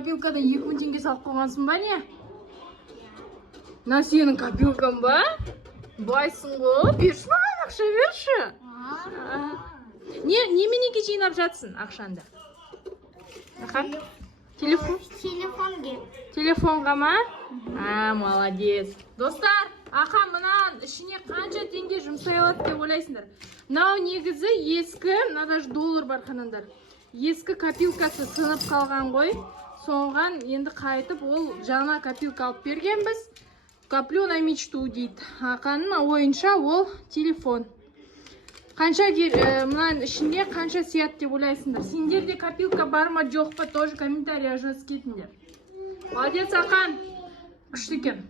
копилкадан 2000 теңге салып қойғансың ба не? Мына сенің копилкаң ба? Байсың ғой, берші маған ақша берші. Неменеге жинап жатсың ақшанды? Телефонға ма? Молодец. Достар, ақа мынан ішіне қанша теңге жұмсай алады деп ойлайсыңдар? Мынау негізі ескі, мына даже доллар бар қанандар. Ескі копилкасы сынып қалған ғой. Соңған енді қайтып ол жаңа копилка алып берген біз. Коплю на мечту дейді. Ақанның ойынша ол телефон. Қанша мынан ішінде қанша сият деп ойлайсыңдар? Сендерде копилка бар ма жоқ па, тоже комментария жазып кетіңдер. Молодец, Ақан. Күшті екен.